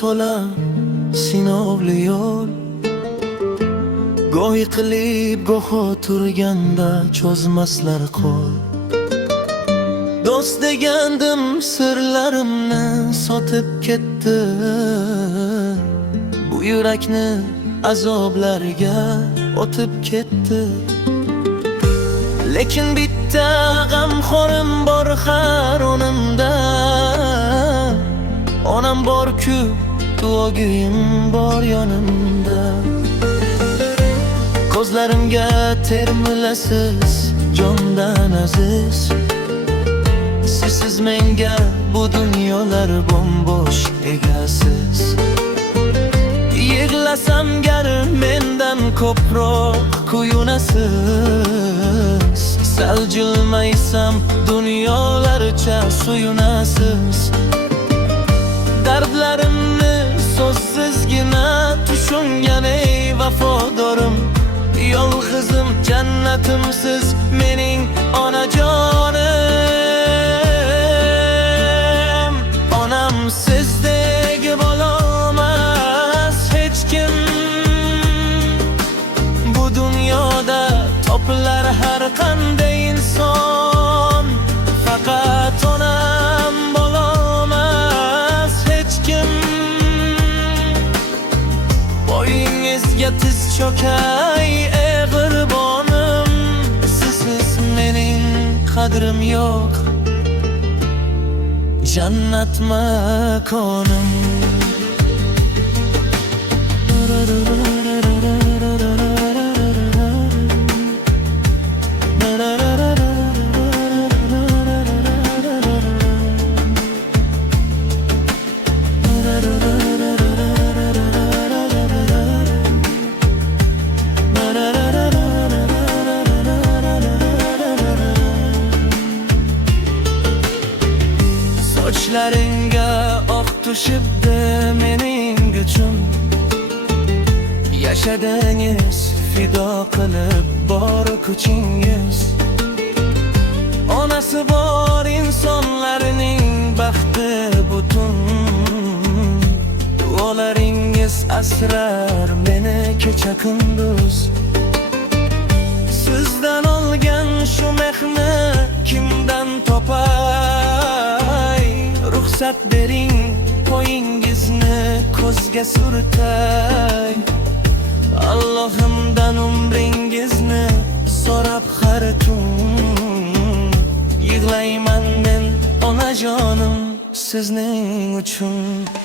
to'la sinovli yo'l. Goh yiqilib goho turganda cho'zmaslar qo'l. Do'st degandim sirlarimni sotib ketdi, bu yurakni azoblarga o'tib ketdi. Lekin bitta g'amxorim bor har onimda, onam bor-ku, duoguyim bor yonimda. Ko'zlarimga termilasiz, jondan aziz. Sizsiz menga bu dunyolar bombosh egasiz. Yig'lasam gar mendan ko'proq kuyunasiz. Sal jilmaysam dunyolarcha suyunasiz. Dardlarimni so'zsizgina tushungan ey vafodorim. Yolg'izim jannatimsiz mening onajonim. Onam sizdek bo'lolmas hech kim. Bu dunyoda toplar har qanday inson. Faqat onam bo'lolmas hech kim. Bo'yingizga tiz cho'kay eg'ir bonim. Sizsiz mening qadrim yo'q, jannat makonim. Sochlaringga oq tushibdi mening kuchim. Yashadingiz fido qilib bor kuchingiz. Onasi bor insonlarning baxti butun. Duolaringiz asrar meni kecha kunduz. Sizdan olgan shu mehni kimdan topay? Ruxsat bering qo'yingizni ko'zga surtay. Allohimdan umringizni so'rab har kun. Yig'layman men onajonim sizning uchun.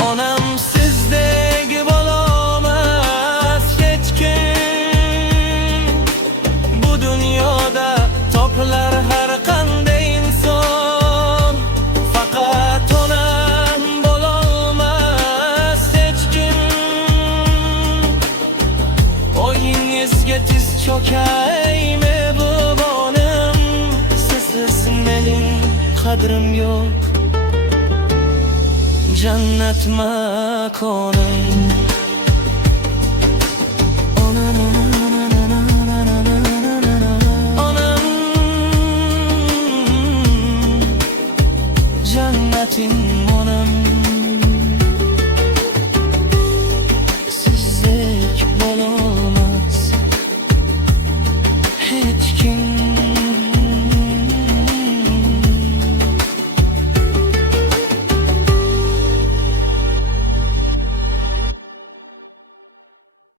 Onam sizdek bo'lolmas hech kim. Bu dunyoda toplar har qanday inson. Faqat onam bo'lolmas hech kim. O'yingizga tiz cho'kaymi bu bonim. Sizsiz mening qadrim yo'q, jannat makonim. Onam jannatin